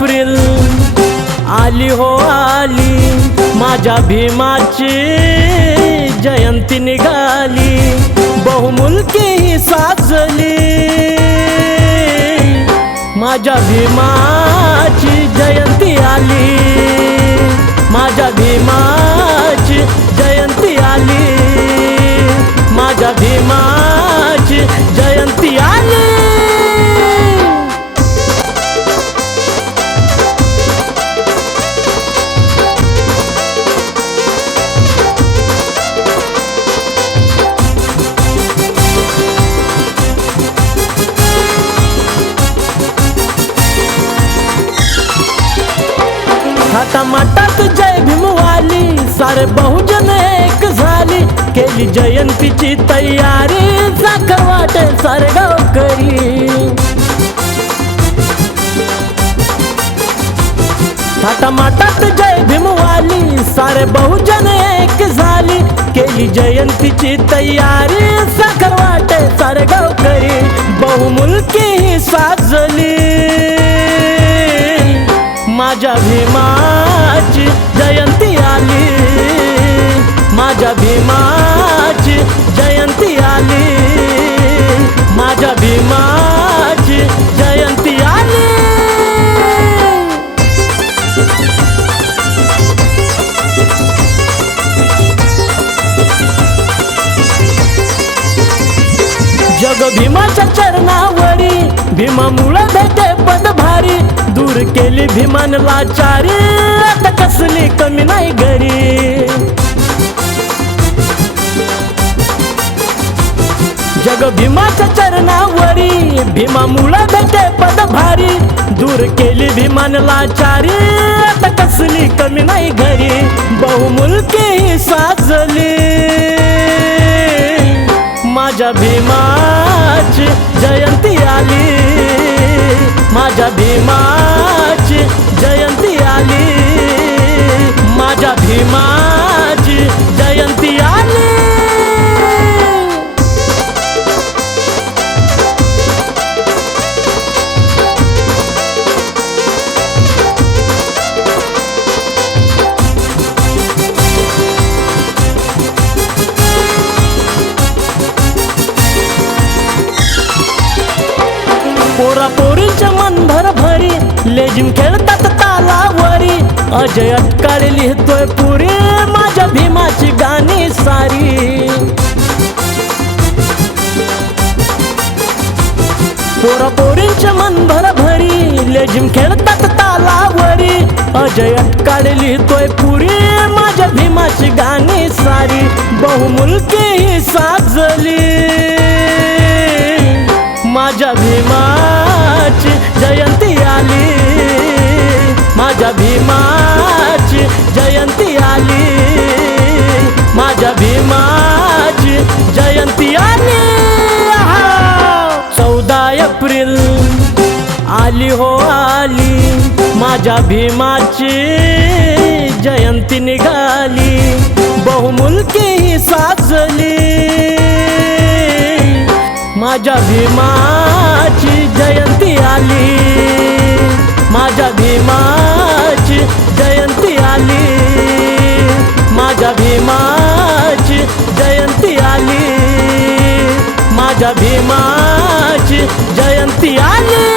April आली हो आली, माझ्या भीमाची जयंती निघाली, बहुमुलकी ही साजली, माझ्या भीमाची जयंती आली, माझ्या भीमाची जयंती आली, माझ्या भीमाची जयंती आली। थाटामाटात जय भीमवाली, सारे बहुजन एक झाली, केली जयंतीची तयारी, साखर वाटे सारे गावकरी। थाटामाटात जय भीमवाली, सारे बहुजन एक झाली, केली जयंतीची तयारी, साखर वाटे सारे गावकरी, बहुमुलकी ही साजली, माझ्या भीमाची जयंती आली, माझ्या भीमाची जयंती आली, माझ्या भीमाची जयंती आली। जग भीमाच्या चरणावरी, भीमामुळे भेटे पदभारी, दूर केली भीमान लाचारी, आता कसली कमी नाही घरी। जग भीमाच्या चरणावरी, भीमामुळे भेटे पदभारी, दूर केली भीमान लाचारी, आता कसली कमी नाही घरी, बहुमुलकी ही साजली, माझ्या भीमाची जयंती आली, माझ्या भीमाची जयंती आली, माझ्या भीमाची जयंती आली। पोरा पोरींच्या मनभर भरी, लेझिम खेळतात तालावरी, अजय अटकाळे लिहितोय पुरी, माझ्या भीमाची गाणी सारी। पोरा पोरींच्या मनभर भरी, लेझिम खेळतात तालावरी, अजय अटकाळे लिहितोय पुरी, माझ्या भीमाची गाणी सारी, बहुमुलकी ही साजली, माझ्या भीमाची जयंती आली, माझ्या भीमाची जयंती आली, माझ्या भीमाची जयंती आली। 14 एप्रिल आली हो आली, माझ्या भीमाची जयंती निघाली, बहुमुलकी ही साजली, माझ्या भीमाची जयंती आली, माझ्या भीमाची जयंती आली, माझ्या भीमाची जयंती आली, माझ्या भीमाची जयंती आली।